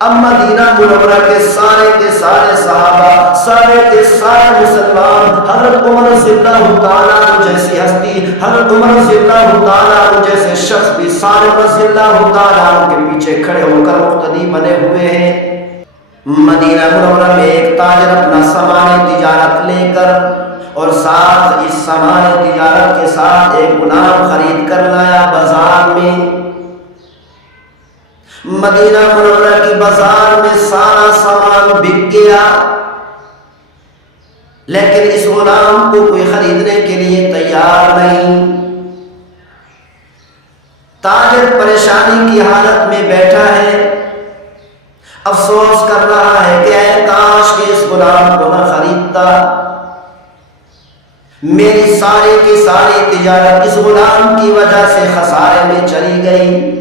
اب مدینہ منورہ کے سارے صحابہ، سارے کے سارے مسلمان حضرت عمر رضی اللہ تعالیٰ عنہ جیسی ہستی، حضرت عمر رضی اللہ تعالیٰ عنہ جیسے شخص بھی سالم رضی اللہ تعالیٰ عنہ کے پیچھے کھڑے ہو کر مقتدی بنے ہوئے ہیں۔ مدینہ منورہ میں ایک تاجر اپنا سامان تجارت لے کر اور ساتھ اس سامان تجارت کے ساتھ ایک غلام خرید کر لایا بازار میں۔ مدینہ منورہ کی بازار میں سارا سامان بک گیا، لیکن اس غلام کو کوئی خریدنے کے لیے تیار نہیں۔ تاجر پریشانی کی حالت میں بیٹھا ہے، افسوس کر رہا ہے کہ اے کاش کہ اس غلام کو نہ خریدتا، میری ساری کی ساری تجارت اس غلام کی وجہ سے خسارے میں چلی گئی۔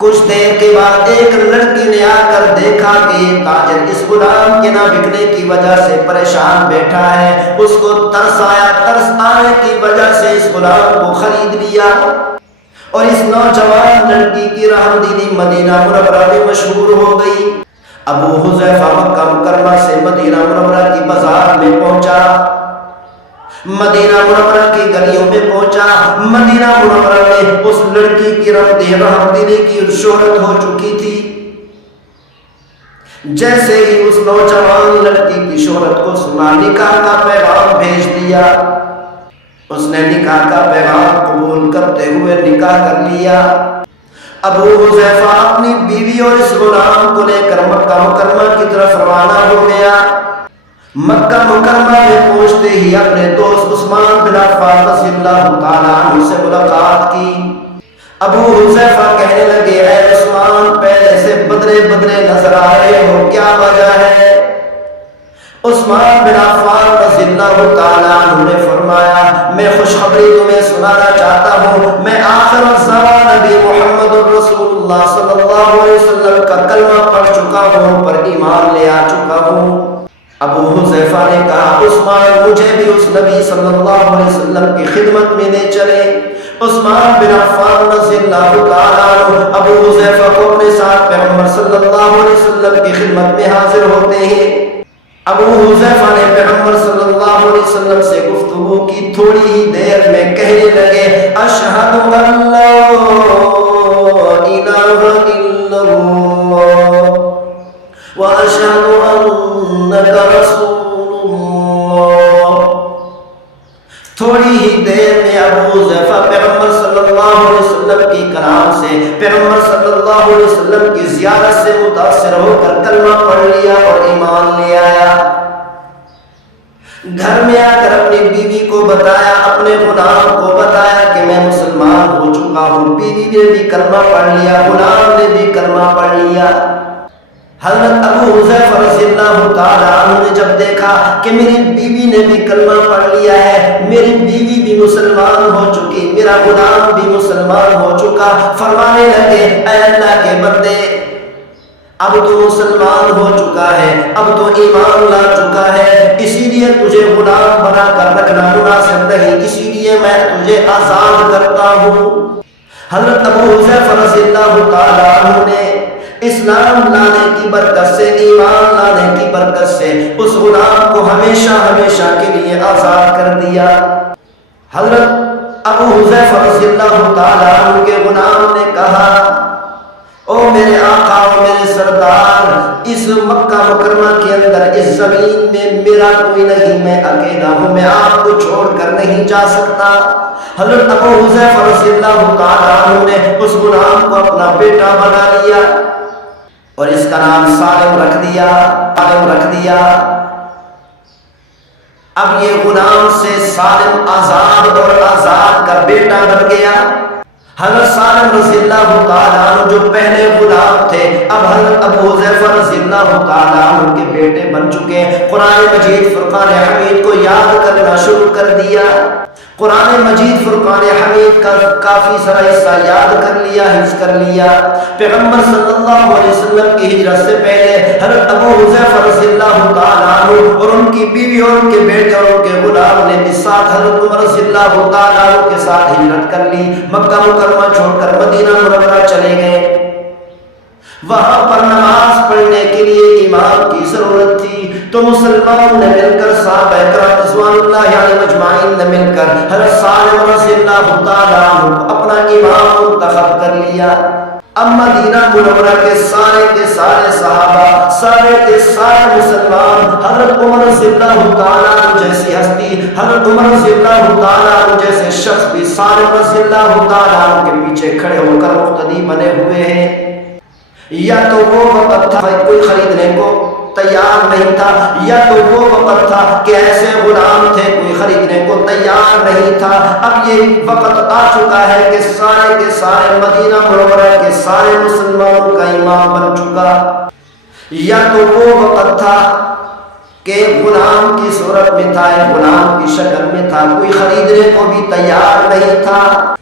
کچھ دیر کے بعد ایک لڑکی نے آ کر دیکھا کہ یہ تاجر اس غلام کے نہ بکنے کی وجہ سے پریشان بیٹھا ہے، اس کو ترس آیا، ترس آنے کی وجہ سے اس غلام کو خرید لیا، اور اس نوجوان لڑکی کی رحمدلی مدینہ منورہ میں مشہور ہو گئی۔ ابو حذیفہ مکہ مکرمہ سے مدینہ منورہ کی بازار میں پہنچا، مدینہ منورہ کی گلیوں میں پہنچا۔ مدینہ منورہ میں اس لڑکی کی رحمدلی کی شہرت ہو چکی تھی۔ جیسے ہی اس نوجوان لڑکی کی شہرت کو سنا، نکاح کا پیغام بھیج دیا۔ اس نے نکاح کا پیغام قبول کرتے ہوئے نکاح کر لیا۔ ابو حذیفہ اپنی بیوی اور اس غلام کو لے کر مکہ مکرمہ کی طرف روانہ ہو گیا۔ مکہ مکرمہ میں پہنچتے ہی اپنے دوست عثمان بن عفان رضی اللہ تعالیٰ عنہ سے ملاقات کی۔ ابو حذیفہ کہنے لگے، اے عثمان، پہلے سے بدرے بدرے نظر آ رہے ہو، کیا وجہ ہے؟ عثمان بن عفان رضی اللہ تعالیٰ عنہ نے فرمایا، میں خوشخبری تمہیں سنانا چاہتا ہوں، میں آخر الزمان نبی محمد رسول اللہ صلی اللہ علیہ وسلم کا کلمہ پڑھ چکا ہوں، پر ایمان لے آ چکا ہوں۔ ابو حذیفہ نے کہا، عثمان، مجھے بھی اس نبی صلی اللہ علیہ وسلم کی خدمت میں لے چلے۔ عثمان بن عفان رضی اللہ تعالیٰ عنہ ابو حذیفہ کو اپنے ساتھ پیغمبر صلی اللہ علیہ وسلم کی خدمت میں حاضر ہوتے ہیں۔ ابو حذیفہ نے پیغمبر صلی اللہ علیہ وسلم سے گفتگو کی، تھوڑی ہی دیر میں کہنے لگے، اشہد ان لا الہ الا اللہ واشہد انک رسول اللہ۔ تھوڑی ہی دیر میں ابو حذیفہ پیغمبر صلی اللہ علیہ وسلم کی کلام سے، پیغمبر صلی اللہ علیہ وسلم کی زیارت سے متاثر ہو کر کلمہ پڑھ لیا اور ایمان لے آیا۔ گھر میں آ کر اپنی بیوی کو بتایا، اپنے غلام کو بتایا کہ میں مسلمان ہو چکا ہوں۔ بیوی نے بھی کلمہ پڑھ لیا، غلام نے بھی کلمہ پڑھ لیا۔ حضرت ابو حذیفہ رضی اللہ تعالیٰ عنہ نے جب دیکھا کہ میری بیوی نے بھی کلمہ پڑھ لیا ہے، میری بیوی بھی مسلمان ہو چکی، میرا غلام بھی مسلمان ہو چکا، فرمانے لگے، اے اللہ کے بندے، اب تو مسلمان ہو چکا ہے، اب تو ایمان لا چکا ہے، اسی لیے تجھے غلام بنا کر رکھنا مناسب نہیں، اسی لیے میں تجھے آزاد کرتا ہوں۔ حضرت ابو حذیفہ رضی اللہ تعالیٰ عنہ نے اسلام لانے کی برکت سے، ایمان لانے کی برکت سے اس غلام کو ہمیشہ ہمیشہ کے لیے آزاد کر دیا۔ حضرت ابو حذیفہ رضی اللہ تعالیٰ عنہ کے غلام نے کہا، او میرے آقا و میرے سردار، اس مکہ مکرمہ کے اندر اس زمین میں میرا کوئی نہیں، میں اکیلا ہوں، میں آپ کو چھوڑ کر نہیں جا سکتا۔ حضرت ابو حذیفہ رضی اللہ تعالیٰ عنہ نے اس غلام کو اپنا بیٹا بنا لیا اور اس کا نام سالم رکھ دیا۔ اب یہ غلام سے سالم آزاد اور آزاد کا بیٹا بن گیا۔ حضرت سالم رضی اللہ تعالیٰ عنہ جو پہلے غلام تھے، اب حضرت ابو حذیفہ رضی اللہ تعالیٰ عنہ کے بیٹے بن چکے۔ قرآن مجید فرقان حمید کو یاد کرنا شروع کر دیا۔ قرآن مجید فرقان حمید کا کافی سارا حصہ یاد کر لیا، حفظ کر لیا۔ پیغمبر صلی اللہ علیہ وسلم کی ہجرت سے پہلے حضرت ابو حذیفہ رضی اللہ تعالیٰ عنہ اور ان کی بیوی اور ان کے بیٹے اور ان کے غلام نے بھی ساتھ حضرت عمر رضی اللہ تعالیٰ عنہ کے ساتھ ہجرت کر لی، مکہ مکرمہ چھوڑ کر مدینہ منورہ چلے گئے۔ وہاں پر نماز تو مسلمانوں نے مل کر صحابہ کرام رضوان اللہ علیہم اجمعین نے مل کر حضرت سعد رضی اللہ تعالیٰ عنہ کو اپنا امام منتخب کر لیا۔ اب مدینہ منورہ کے سارے صحابہ، سارے کے سارے مسلمان حضرت عمر رضی اللہ تعالیٰ عنہ جیسی ہستی، حضرت عمر رضی اللہ تعالیٰ عنہ جیسے شخص بھی سالم رضی اللہ تعالیٰ عنہ کے پیچھے کھڑے ہو کر مقتدی بنے ہوئے ہیں۔ یا تو وہ وقت تھا کوئی خریدنے کو تیار نہیں تھا، یا تو وہ وقت تھا کہ ایسے غلام تھے کوئی خریدنے کو تیار نہیں تھا۔ اب یہ وقت آ چکا ہے کہ سارے کے سارے مدینہ منورہ کے سارے مسلمانوں کا امام بن چکا۔ یا تو وہ وقت تھا کہ غلام کی صورت میں تھا، غلام کی شکل میں تھا، کوئی خریدنے کو بھی تیار نہیں تھا۔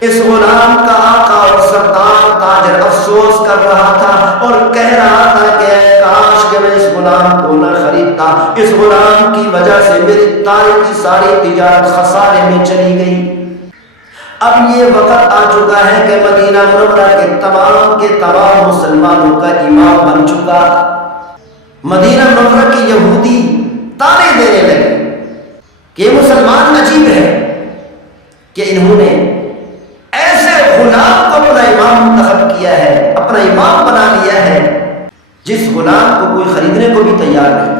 اس غلام کا آقا اور سردار تاجر افسوس کر رہا تھا اور کہہ رہا تھا کہ کاش کہ میں اس غلام کو نہ خریدتا، اس غلام کی وجہ سے میری ساری تجارت خسارے میں چلی گئی۔ اب یہ وقت آ چکا ہے کہ مدینہ منورہ کے تمام مسلمانوں کا امام بن چکا۔ مدینہ منورہ کی یہودی تانے دینے لگے کہ یہ مسلمان عجیب ہے کہ انہوں نے ایسے غلام کو اپنا امام منتخب کیا ہے، اپنا امام بنا لیا ہے جس غلام کو کوئی خریدنے کو بھی تیار نہیں۔